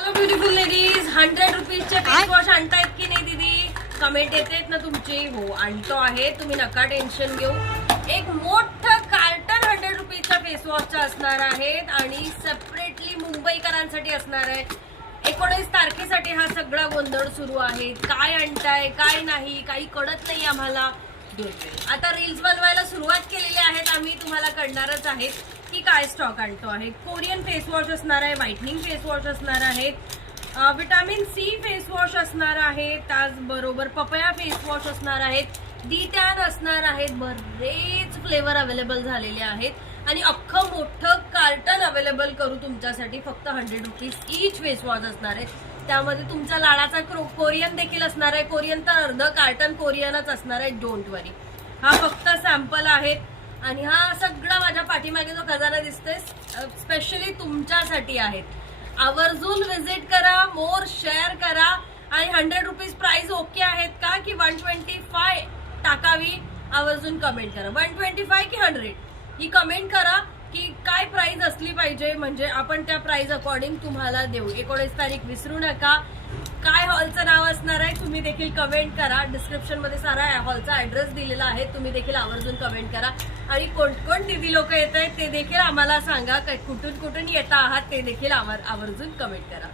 Hello beautiful ladies, 100 रुपीजचे face wash आणतायत की नाही दीदी? कमेंट येतेत ना तुमची? हो, आणतो आहे, तुम्ही नका टेन्शन घेऊ. एक मोठं कार्टन 100 रुपीजच्या फेस वॉशचं असणार आहेत आणि सेपरेटली मुंबईकरांसाठी असणार आहे. 19 तारखेसाठी हा सगळा गोंधळ सुरू आहे. काय आणताय काय नाही काही कळत नाही आम्हाला. आता रील्स बनवायला सुरुवात केलेली आहेत आम्ही, तुम्हाला कळणारच आहे की काय स्टॉक आणतो आहे. कोरियन फेस वॉश असणार आहे, व्हाइटनिंग फेस वॉश असणार आहे, विटामिन सी फेस वॉश असणार आहे, त्याचबरोबर पपया फेस वॉश असणार आहेत, डी टॅन असणार आहेत. बरेच फ्लेवर अवेलेबल झालेले आहेत आणि अख्खं मोठं कार्टन अवेलेबल करू तुमच्यासाठी. फक्त 100 रुपीज ईच फेस वॉश असणार आहे. त्यामध्ये तुमचा लाडाचा कोरियन देखील असणार आहे. कोरियन तर अर्ध कार्टन कोरियनच असणार आहे, डोंट वरी. हा फक्त सॅम्पल आहेत आणि हा सगळा माझ्या पाठीमागे जो खजाना दिसतोय स्पेशली तुमच्यासाठी आहेत. आवर्जून व्हिजिट करा, मोर शेअर करा. आणि 100 रुपीज प्राइस ओके आहेत का की 125 टाकावी? आवर्जून कमेंट करा. 125 की 100 ही कमेंट करा की काय प्राइस असली पाहिजे, म्हणजे आपण त्या प्राइस अकॉर्डिंग तुम्हाला देऊ. 19 तारीख विसरू नका. काय हॉलचं नाव असणार आहे तुम्ही देखील कमेंट करा. डिस्क्रिप्शन मध्ये सारा हॉलचा ऍड्रेस दिलेला आहे, तुम्ही देखील आवर्जून कमेंट करा. आणि कोण कोण दीदी लोक येत आहेत ते देखील आम्हाला सांगा. कुठून कुठून येता आहात ते देखील आवर्जून कमेंट करा.